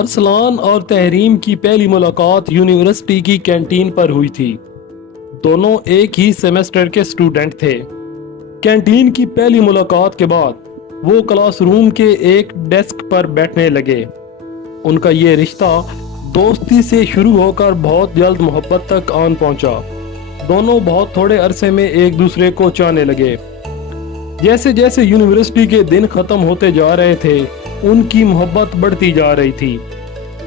ارسلان اور تحریم کی پہلی ملاقات یونیورسٹی کی کینٹین پر ہوئی تھی۔ دونوں ایک ہی سیمسٹر کے سٹوڈنٹ تھے۔ کینٹین کی پہلی ملاقات کے بعد وہ کلاس روم کے ایک ڈیسک پر بیٹھنے لگے۔ ان کا یہ رشتہ دوستی سے شروع ہو کر بہت جلد محبت تک آن پہنچا۔ دونوں بہت تھوڑے عرصے میں ایک دوسرے کو چاہنے لگے۔ جیسے جیسے یونیورسٹی کے دن ختم ہوتے جا رہے تھے، ان کی محبت بڑھتی جا رہی تھی۔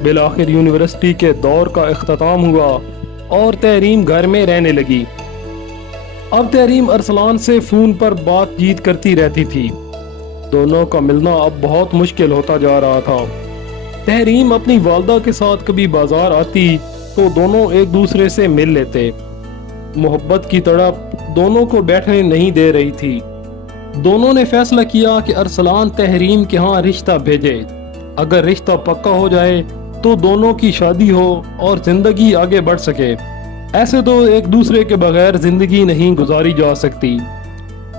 بالآخر یونیورسٹی کے دور کا اختتام ہوا اور تحریم گھر میں رہنے لگی۔ اب تحریم ارسلان سے فون پر بات چیت کرتی رہتی تھی۔ دونوں کا ملنا اب بہت مشکل ہوتا جا رہا تھا۔ تحریم اپنی والدہ کے ساتھ کبھی بازار آتی تو دونوں ایک دوسرے سے مل لیتے۔ محبت کی تڑپ دونوں کو بیٹھنے نہیں دے رہی تھی۔ دونوں نے فیصلہ کیا کہ ارسلان تحریم کے ہاں رشتہ بھیجے۔ اگر رشتہ پکا ہو جائے تو دونوں کی شادی ہو اور زندگی آگے بڑھ سکے۔ ایسے تو ایک دوسرے کے بغیر زندگی نہیں گزاری جا سکتی۔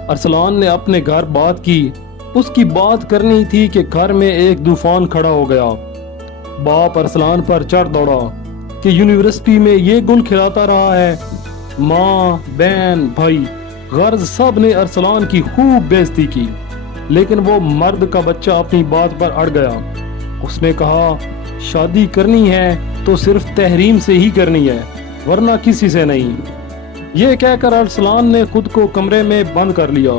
ارسلان نے اپنے گھر بات کی۔ اس کی بات کرنی تھی کہ گھر میں ایک طوفان کھڑا ہو گیا۔ باپ ارسلان پر چڑھ دوڑا کہ یونیورسٹی میں یہ گل کھلاتا رہا ہے۔ ماں، بہن، بھائی، غرض سب نے ارسلان کی خوب بےعزتی کی، لیکن وہ مرد کا بچہ اپنی بات پر اڑ گیا۔ اس نے کہا شادی کرنی ہے تو صرف تحریم سے ہی کرنی ہے، ورنہ کسی سے نہیں۔ یہ کہہ کر ارسلان نے خود کو کمرے میں بند کر لیا،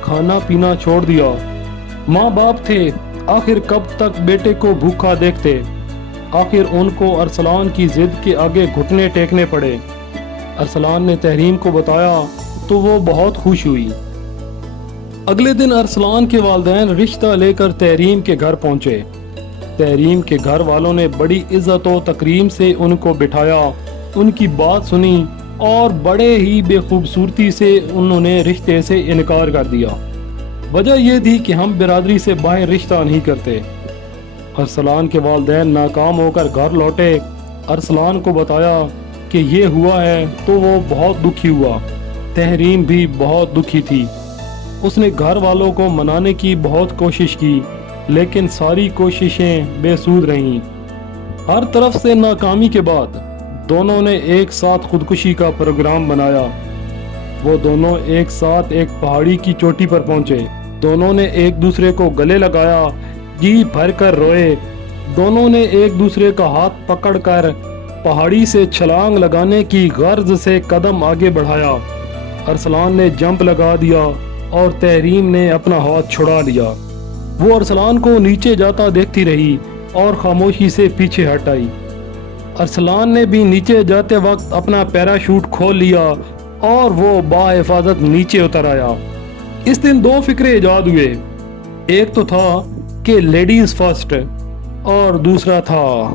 کھانا پینا چھوڑ دیا۔ ماں باپ تھے، آخر کب تک بیٹے کو بھوکا دیکھتے؟ آخر ان کو ارسلان کی ضد کے آگے گھٹنے ٹیکنے پڑے۔ ارسلان نے تحریم کو بتایا تو وہ بہت خوش ہوئی۔ اگلے دن ارسلان کے والدین رشتہ لے کر تحریم کے گھر پہنچے۔ تحریم کے گھر والوں نے بڑی عزت و تکریم سے ان کو بٹھایا، ان کی بات سنی اور بڑے ہی بے خوبصورتی سے انہوں نے رشتے سے انکار کر دیا۔ وجہ یہ تھی کہ ہم برادری سے باہر رشتہ نہیں کرتے۔ ارسلان کے والدین ناکام ہو کر گھر لوٹے۔ ارسلان کو بتایا کہ یہ ہوا ہے تو وہ بہت دکھی ہوا۔ تحریم بھی بہت دکھی تھی۔ اس نے گھر والوں کو منانے کی بہت کوشش کی، لیکن ساری کوششیں بے سود رہیں۔ ہر طرف سے ناکامی کے بعد دونوں نے ایک ساتھ خودکشی کا پروگرام بنایا۔ وہ دونوں ایک ساتھ ایک پہاڑی کی چوٹی پر پہنچے۔ دونوں نے ایک دوسرے کو گلے لگایا، جی بھر کر روئے۔ دونوں نے ایک دوسرے کا ہاتھ پکڑ کر پہاڑی سے چھلانگ لگانے کی غرض سے قدم آگے بڑھایا۔ ارسلان نے جمپ لگا دیا اور تحریم نے اپنا ہاتھ چھڑا لیا۔ وہ ارسلان کو نیچے جاتا دیکھتی رہی اور خاموشی سے پیچھے ہٹ آئی۔ ارسلان نے بھی نیچے جاتے وقت اپنا پیراشوٹ کھول لیا اور وہ باحفاظت نیچے اتر آیا۔ اس دن دو فکرے ایجاد ہوئے۔ ایک تو تھا کہ لیڈیز فرسٹ اور دوسرا تھا